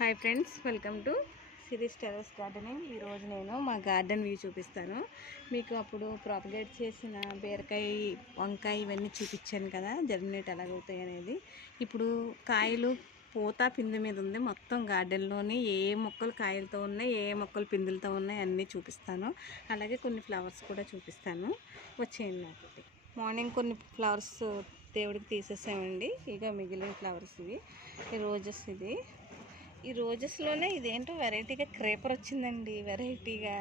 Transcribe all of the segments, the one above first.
Hi friends welcome to series terrace gardening. ఈరోజు నేను మా గార్డెన్ వ్యూ చూపిస్తాను. మీకు అప్పుడు ప్రాపగేట్ చేసిన బీరకాయ వంకాయ ఇవన్నీ చూపించాను కదా జర్మినేట్ ఎలాగవుతాయి అనేది. ఇప్పుడు కాయలు పూత పిందు మీద ఉంది. మొత్తం గార్డెన్లోని ఏ మొక్కలు కాయలతో ఉన్నాయి ఏ మొక్కలు పిందులతో ఉన్నాయి అన్నీ చూపిస్తాను. అలాగే కొన్ని ఫ్లవర్స్ కూడా చూపిస్తాను. వచ్చేయండి నాకు మార్నింగ్ కొన్ని ఫ్లవర్స్ దేవుడికి తీసేసామండి. ఇక మిగిలిన ఫ్లవర్స్ ఇవి. రోజెస్ ఇది ఈ రోజెస్లోనే ఇదేంటో వెరైటీగా క్రేపర్ వచ్చిందండి వెరైటీగా.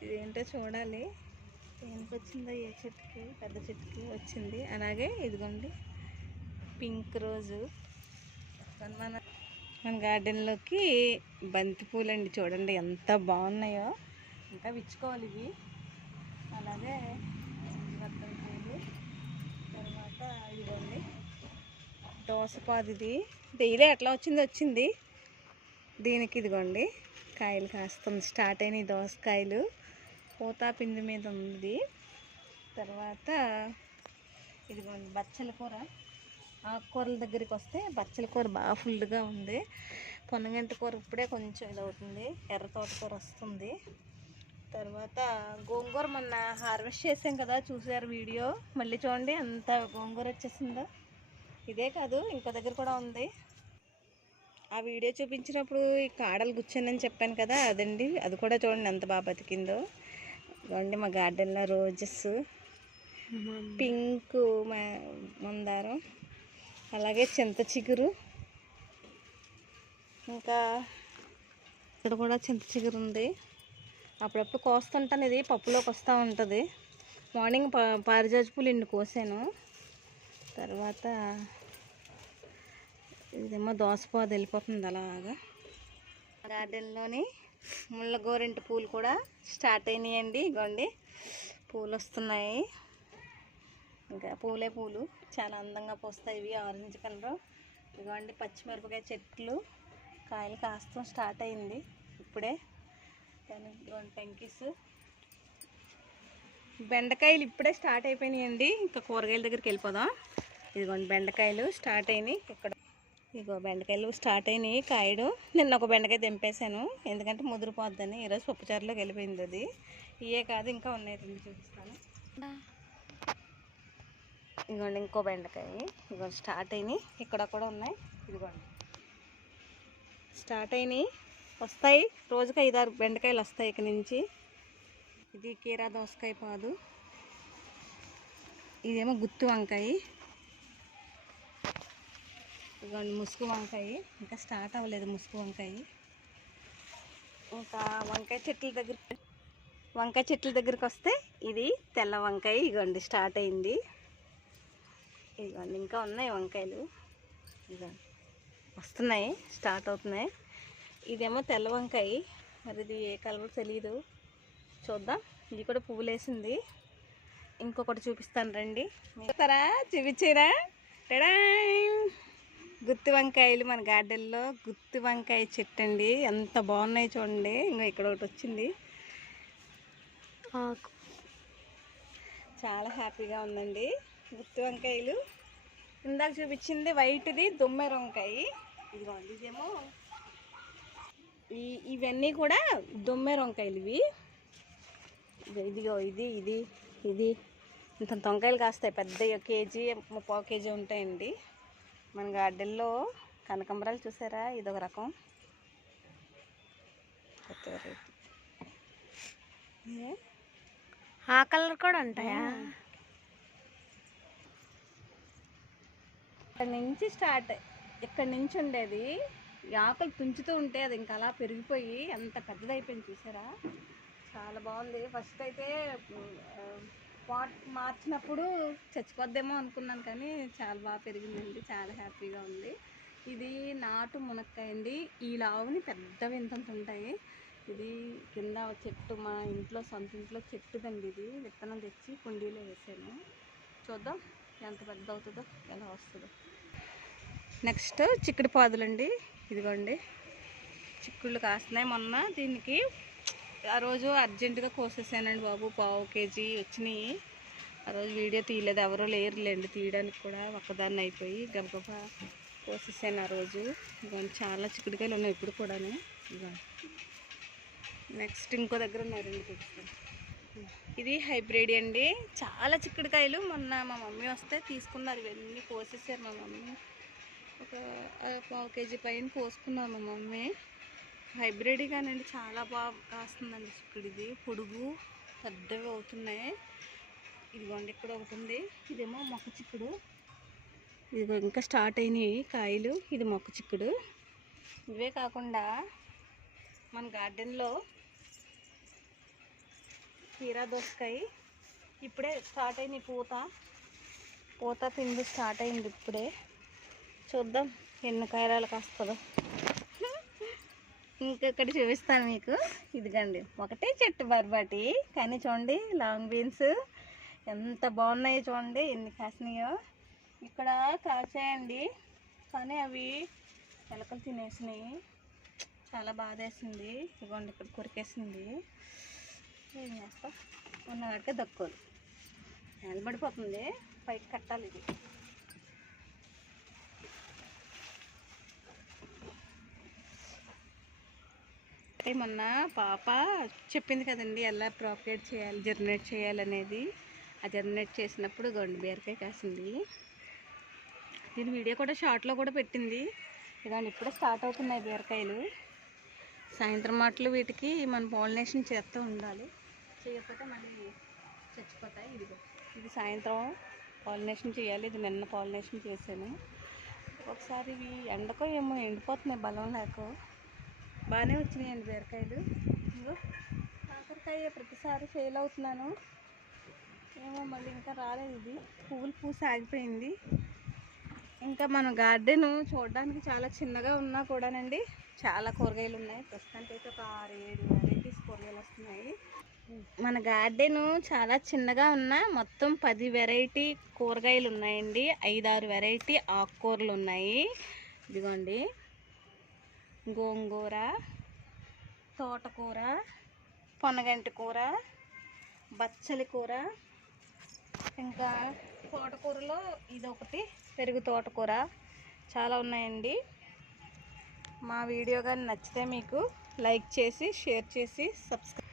ఇదేంటో చూడాలి. దేనికి వచ్చిందో ఏ చెట్టుకి పెద్ద చెట్టుకి వచ్చింది. అలాగే ఇదిగోండి పింక్ రోజు. మన మన గార్డెన్లోకి బంతిపూలు అండి చూడండి ఎంత బాగున్నాయో. ఇంకా విచ్చుకోవాలి ఇవి. అలాగే రత్నం పూలు తర్వాత ఇదిగోండి దోసపాదు ఇది డైలీ ఎట్లా వచ్చింది వచ్చింది. దీనికి ఇదిగోండి కాయలు కాస్తుంది. స్టార్ట్ అయినాయి దోసకాయలు. పోతా పిండి మీద ఉంది. తర్వాత ఇదిగోండి బచ్చల కూర. ఆకుకూరల దగ్గరికి వస్తే బచ్చల కూర బాగా ఫుల్గా ఉంది. పొన్నగంట కూర ఇప్పుడే కొంచెం ఇది అవుతుంది ఎర్ర తోటకూర వస్తుంది. తర్వాత గోంగూర మొన్న హార్వెస్ట్ చేసాం కదా చూసారు వీడియో. మళ్ళీ చూడండి అంత గోంగూర వచ్చేసిందో? ఇదే కాదు ఇంకో దగ్గర కూడా ఉంది. ఆ వీడియో చూపించినప్పుడు ఈ కాడలు గుచ్చానని చెప్పాను కదా అదండి. అది కూడా చూడండి ఎంత బాగా బతికిందో. చూడండి మా గార్డెన్లో రోజెస్. పింక్ మందారం. అలాగే చింత చిగురు. ఇంకా ఇక్కడ కూడా చింత చిగురు ఉంది. అప్పుడప్పుడు కోస్తుంటాను ఇది పప్పులోకి వస్తూ ఉంటుంది. మార్నింగ్ పా పారిజాజి పూలు ఇన్ని కోసాను. తర్వాత ఇదేమో దోసపాదు వెళ్ళిపోతుంది అలాగా. గార్డెన్లోని ముళ్ళ గోరింటి పూలు కూడా స్టార్ట్ అయినాయండి. ఇగోండి పూలు వస్తున్నాయి ఇంకా పూలే పూలు చాలా అందంగా పూస్తాయి ఇవి ఆరెంజ్ కలరు. ఇదిగోండి పచ్చిమిరపకాయ చెట్లు కాయలు కాస్తం స్టార్ట్ అయింది ఇప్పుడే. దానికి టెంకీస్. బెండకాయలు ఇప్పుడే స్టార్ట్ అయిపోయినాయండి. ఇంకా కూరగాయల దగ్గరికి వెళ్ళిపోదాం. ఇదిగోండి బెండకాయలు స్టార్ట్ అయినాయి. ఇక్కడ ఇగో బెండకాయలు స్టార్ట్ అయినాయి. కాయడు నిన్న ఒక బెండకాయ తెంపేశాను. ఎందుకంటే ముదిరిపోద్దని ఈరోజు పప్పుచారులోకి వెళ్ళిపోయింది అది. ఇవే కాదు ఇంకా ఉన్నాయి. రెండు చూపిస్తాను. ఇదిగోండి ఇంకో బెండకాయ. ఇదిగోండి స్టార్ట్ అయినాయి. ఇక్కడ కూడా ఉన్నాయి. ఇదిగోండి. స్టార్ట్ అయినాయి. వస్తాయి. రోజుకి ఐదారు బెండకాయలు వస్తాయి ఇక్కడ నుంచి. ఇది కీరా దోసకాయ పాదు. ఇదేమో గుత్తు వంకాయ. ఇదిగోండి ముసుగు వంకాయ. ఇంకా స్టార్ట్ అవ్వలేదు ముసుగు వంకాయ. ఇంకా వంకాయ చెట్ల దగ్గర వంకాయ చెట్ల దగ్గరికి వస్తే ఇది తెల్ల వంకాయ ఇగోండి స్టార్ట్ అయింది. ఇదిగోండి ఇంకా ఉన్నాయి వంకాయలు. ఇదిగోండి వస్తున్నాయి స్టార్ట్ అవుతున్నాయి. ఇదేమో తెల్ల వంకాయ. మరి ఇది ఏ కలర్ తెలియదు చూద్దాం ఇది కూడా పువ్వులేసింది. ఇంకొకటి చూపిస్తాను రండి. చూస్తారా? చూపించారా? టడా గుత్తి వంకాయలు మన గార్డెన్లో. గుత్తి వంకాయ చెట్టు అండి ఎంత బాగున్నాయి చూడండి. ఇంకా ఇక్కడ ఒకటి వచ్చింది. ఆకు. చాలా హ్యాపీగా ఉందండి. గుత్తి వంకాయలు. ఇందాక చూపించింది వైట్ది దుమ్మెర వంకాయ ఇదిగోండి ఇదేమో ఈ ఇవన్నీ కూడా దొమ్మెర వంకాయలు ఇవి. ఇదిగో ఇది ఇది ఇది. ఇంత వంకాయలు కాస్తాయి. పెద్ద కేజీ ముప్పై కేజీ ఉంటాయండి. మన గార్డెన్లో కనకంబరాలు చూసారా? ఇదొక రకం. కొత్త. ఏ? ఆ కలర్ కూడా ఉంటాయా? ఇక్కడ నుంచి స్టార్ట్. ఇక్కడ నుంచి ఉండేది. ఆకులు తుంచుతూ ఉంటే అది ఇంకా అలా పెరిగిపోయి అంత పెద్దదైపోయింది చూసారా? చాలా బాగుంది. ఫస్ట్ అయితే పాట్ మార్చినప్పుడు చచ్చిపోద్దేమో అనుకున్నాను కానీ చాలా బాగా పెరిగిందండి. చాలా హ్యాపీగా ఉంది. ఇది నాటు మునక్కాయ అండి. ఈ లావుని పెద్ద వింతంత ఉంటాయి. ఇది కింద చెట్టు మా ఇంట్లో సొంత ఇంట్లో చెట్టుదండి ఇది. విత్తనం తెచ్చి కుండీలో వేసాను. చూద్దాం ఎంత పెద్ద అవుతుందో ఎలా వస్తుందో. నెక్స్ట్ చిక్కుడు పాదులండి. ఇదిగోండి. చిక్కుళ్ళు కాస్తున్నాయి. మొన్న దీనికి ఆ రోజు అర్జెంటుగా కోసేసానండి బాబు. పావు కేజీ వచ్చినాయి. ఆ రోజు వీడియో తీయలేదు. ఎవరో లేరులేండి. తీయడానికి కూడా ఒక్కదాన్ని అయిపోయి గబగబా కోసేసాను ఆ రోజు. ఇవన్నీ చాలా చిక్కుడుకాయలు ఉన్నాయి ఇప్పుడు కూడాను. నెక్స్ట్ ఇంకో దగ్గర ఉన్నారండి చూపిస్తాను ఇది హైబ్రిడ్ అండి. చాలా చిక్కుడుకాయలు. మొన్న మా మమ్మీ వస్తే తీసుకున్నారు. ఇవన్నీ కోసేసారు మా మమ్మీ. ఒక పావు కేజీ పైన కోసుకున్నారు మా మమ్మీ. హైబ్రిడ్ కానండి చాలా బాగా కాస్తుందండి చిక్కుడిది. పొడుగు పెద్దవి అవుతున్నాయి. ఇదిగోండి ఇక్కడ ఒకటి ఉంది. ఇదేమో మొక్క చిక్కుడు. ఇదిగో ఇంకా స్టార్ట్ అయినాయి కాయలు. ఇది మొక్క చిక్కుడు. ఇవే కాకుండా మన గార్డెన్లో కీరా దోసకాయ. ఇప్పుడే స్టార్ట్ అయినాయి పూత. పూత పిండి స్టార్ట్ అయింది ఇప్పుడే. చూద్దాం ఎన్ని కాయరాలు కాస్తుందో. ఇంకొకటి చూపిస్తాను మీకు. ఇదిగండి. ఒకటే చెట్టు బర్బాటి. కానీ చూడండి లాంగ్ బీన్స్ ఎంత బాగున్నాయో చూడండి ఎన్ని కాసినాయో. ఇక్కడ కాచాయండి. కానీ అవి ఎలకలు తినేసినాయి. చాలా బాధ వేసింది. ఇదిగోండి ఇక్కడ కొరికేసింది. ఏం చేస్తా? ఉన్నదంటే దక్కులు నిలబడిపోతుంది పైకి కట్టాలి ఇది. అంటే మొన్న పాప చెప్పింది కదండి ఎలా ప్రాపరేట్ చేయాలి జర్నేట్ చేయాలనేది ఆ జర్నేట్ చేసినప్పుడు గొండు బీరకాయ కాసింది. దీని వీడియో కూడా షార్ట్లో కూడా పెట్టింది. ఇదాన్ని ఇప్పుడే స్టార్ట్ అవుతున్నాయి బీరకాయలు. సాయంత్రం మాటలు వీటికి మనం పాలినేషన్ చేస్తూ ఉండాలి. చేయకపోతే మళ్ళీ చచ్చిపోతాయి. ఇదిగో ఇది సాయంత్రం పాలినేషన్ చేయాలి. ఇది నిన్న పాలినేషన్ చేశాను. ఒకసారి ఇవి ఎండకో ఏమో ఎండిపోతున్నాయి బలం లేకో. బాగానే వచ్చినాయండి బీరకాయలు. కాకరకాయ ప్రతిసారి ఫెయిల్ అవుతున్నాను. ఏమో మళ్ళీ ఇంకా రాలేదు ఇది. పువ్వులు పూసి ఆగిపోయింది. ఇంకా మన గార్డెన్ చూడడానికి చాలా చిన్నగా ఉన్నా కూడానండి. చాలా కూరగాయలు ఉన్నాయి. ప్రస్తుతానికి అయితే ఒక ఆరు ఏడు వెరైటీస్ కూరగాయలు వస్తున్నాయి. మన గార్డెను చాలా చిన్నగా ఉన్న మొత్తం పది వెరైటీ కూరగాయలు ఉన్నాయండి. ఐదారు వెరైటీ ఆకుకూరలు ఉన్నాయి. ఇదిగోండి. గోంగూర తోటకూర పొనగంటి కూర బచ్చలి కూర. ఇంకా తోటకూరలో ఇది ఒకటి పెరుగు తోటకూర. చాలా ఉన్నాయండి. మా వీడియో కానీ నచ్చితే మీకు లైక్ చేసి షేర్ చేసి సబ్స్క్రైబ్